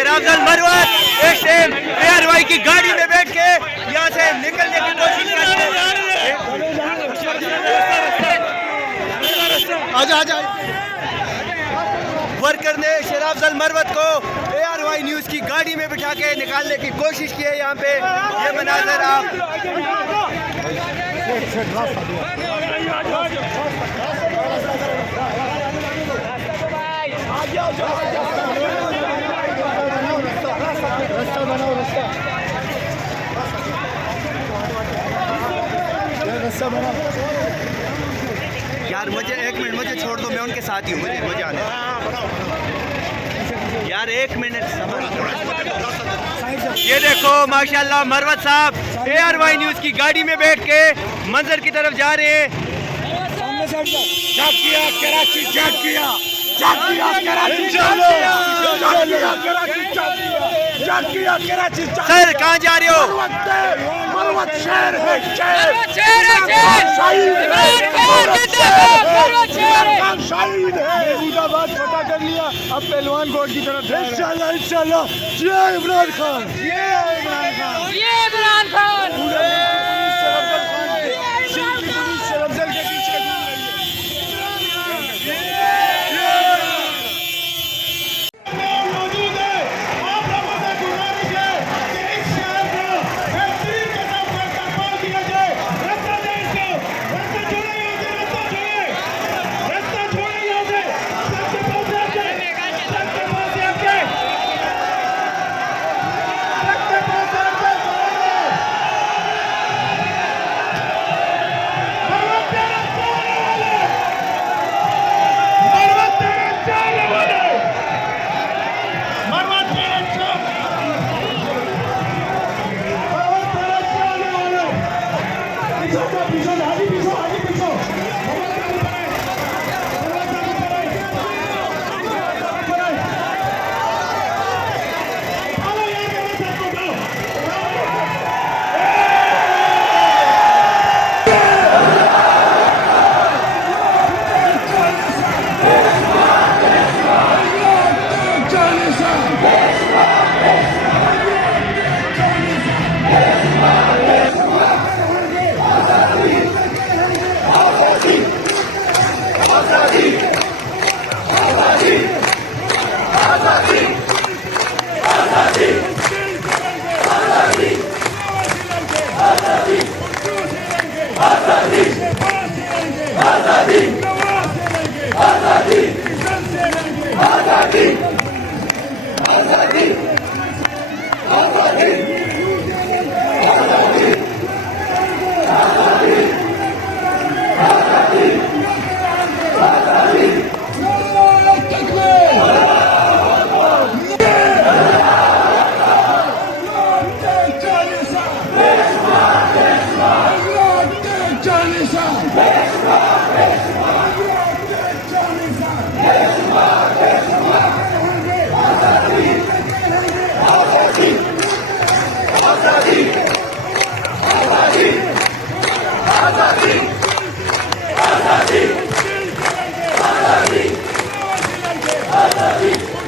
शेर अफजल मरवत इस time ARY की गाड़ी में बैठ के यहाँ से निकलने की कोशिश कर रहे हैं। वर्कर ने शेर अफजल मरवत को ARY न्यूज़ की गाड़ी में बिठा के निकालने की कोशिश की है। यहाँ पे ये मनाजर आप यार मुझे 1 मिनट मुझे छोड़ दो, मैं उनके साथ ही हूँ, मुझे आने यार 1 मिनट सबर। ये देखो माशाल्लाह मरवत साहब ARY न्यूज़ की गाड़ी में बैठ के मंजर की तरफ जा रहे हैं। सर कहाँ जा रहे हो? मरवत शहर है, शाहीन है। मुर्दाबाद फटा कर लिया, अब पहलवान कोट की तरफ इंशाल्लाह इंशाल्लाह। जय इमरान खान, ये इमरान खान, ये इमरान खान। आजादी